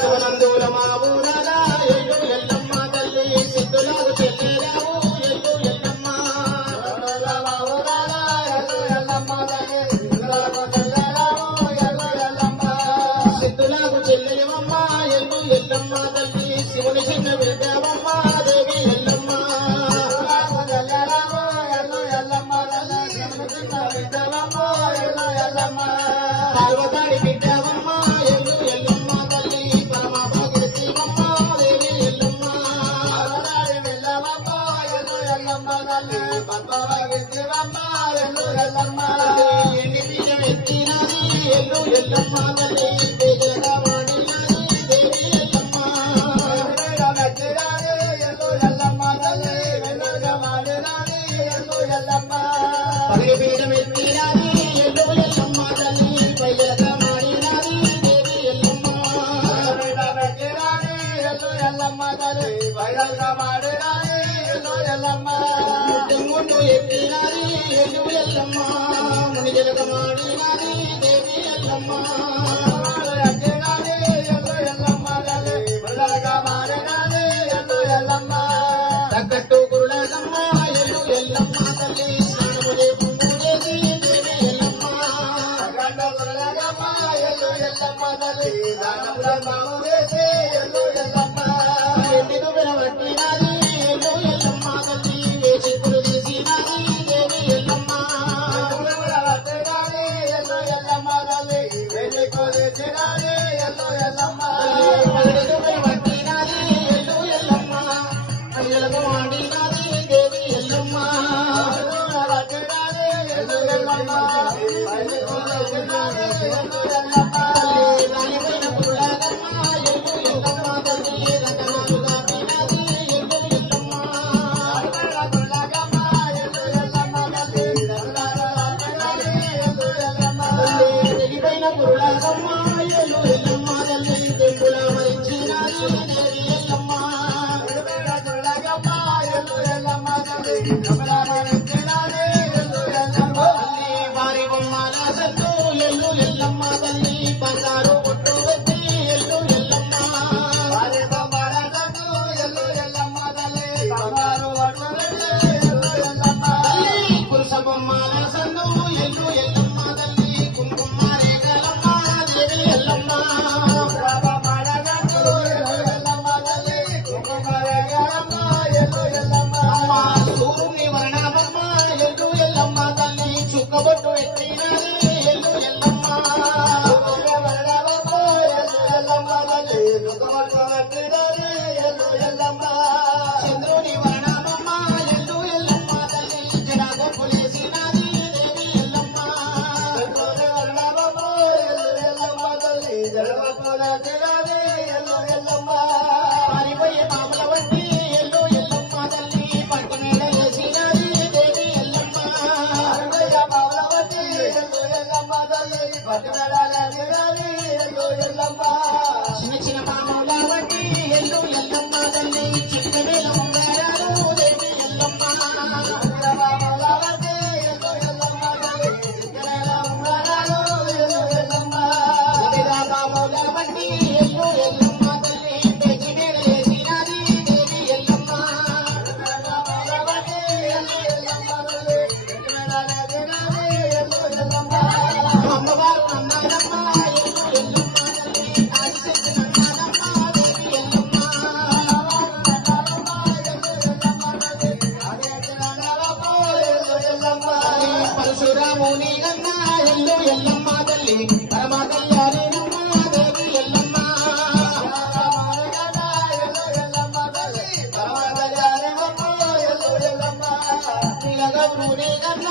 శివనందూల మామూలన ఎల్లు ఎల్లమ్మ తల్లి సిద్ధులకు చెల్లేరావు ఎల్లు ఎల్లమ్మ సిద్ధులకు చెల్లెవమ్మ ఎల్లు ఎల్లమ్మ తల్లి శివుని చిన్న బిడ్డవమ్మ దేవి ఎల్లమ్మ పార్వతాడి బిడ్డవమ్మ ఎల్లు ఎల్లమ్మ తల్లి పరమ భగవతివమ్మ దేవి ఎల్లమ్మ ఎండి బీజం ఎత్తినది ఎల్లు ఎల్లమ్మ తల్లి తేజగా వాడినది దేవి ఎల్లమ్మ పగిడి బీజం ఎత్తినది ఎల్లు ఎల్లమ్మ తల్లి పైజగా వాడినది దేవి ఎల్లమ్మ ముట్టంగుండు ఎత్తినది ఎల్లు ఎల్లమ్మ మునిజలగ వాడినది దేవి ఎల్లమ్మ తగ్గట్టు గురులగమ్మ ఎల్లు ఎల్లమ్మ తల్లి స్నానము చేసి దేవి ఎల్లమ్మ ఎండి దువ్వెన పట్టినది ఎల్లు ఎల్లమ్మ తల్లి వేసి పులు తీసినది దేవి ఎల్లమ్మ పగిడి దువ్వెన పట్టినది ఎల్లు ఎల్లమ్మ పైజలగ వాడినది దేవి ఎల్లమ్మ రాణిపైన పురులగమ్మ ఎల్లు ఎల్లమ్మ తల్లి రకమాలుగా పినది ఎల్లు ఎల్లమ్మ తెగిపైన పురులగమ్మ ఎల్లు ఎల్లమ్మ తల్లి తెంపుల మరించినది దేవి ఎల్లమ్మ తల్లి వారి బొమ్మల సత్తు ఎల్లు ఎల్లమ్మ తల్లి బంగారు బొట్టు పెట్టి ఎల్లు ఎల్లమ్మ తల్లి పురుష బొమ్మల సందు ఎల్లు ఎల్లమ్మ తల్లి కుంకుమ రేఖలమ్మ దేవి ఎల్లమ్మ అమ్మ సూర్యుని వర్ణమమ్మ ఎల్లు ఎల్లమ్మ తల్లి చుక్కబొట్టు ఎత్తినది ఎల్లు ఎల్లమ్మ చంద్రుని వర్ణమమ్మ ఎల్లు ఎల్లమ్మ తల్లి జడగ పులేసినది దేవి ఎల్లమ్మ పారిపోయే పాముల వంటి ఎల్లు ఎల్లమ్మ తల్లి పట్టు మీద వేసినది దేవి ఎల్లమ్మ చిన్న చిన్న పాముల వంటి ఎల్లు ఎల్లమ్మ తల్లి చిన్న వేల ఉంగరాలు దేవి ఎల్లమ్మ గదిగా పాముల వంటి ఎల్లు ఎల్లమ్మ తల్లి పెంచి మీద వేసినది దేవి ఎల్లమ్మ అమ్మవారు అమ్మారమ్మ ఎల్లు ఎల్లమ్మ తల్లి ఆదిశక్తి నమ్మదమ్మ దేవి ఎల్లమ్మ పరశురాముని గన్న ఎల్లు ఎల్లమ్మ తల్లి పరమ కళ్యాణి నమ్మ దేవి ఎల్లమ్మ నీలగౌరుని గన్న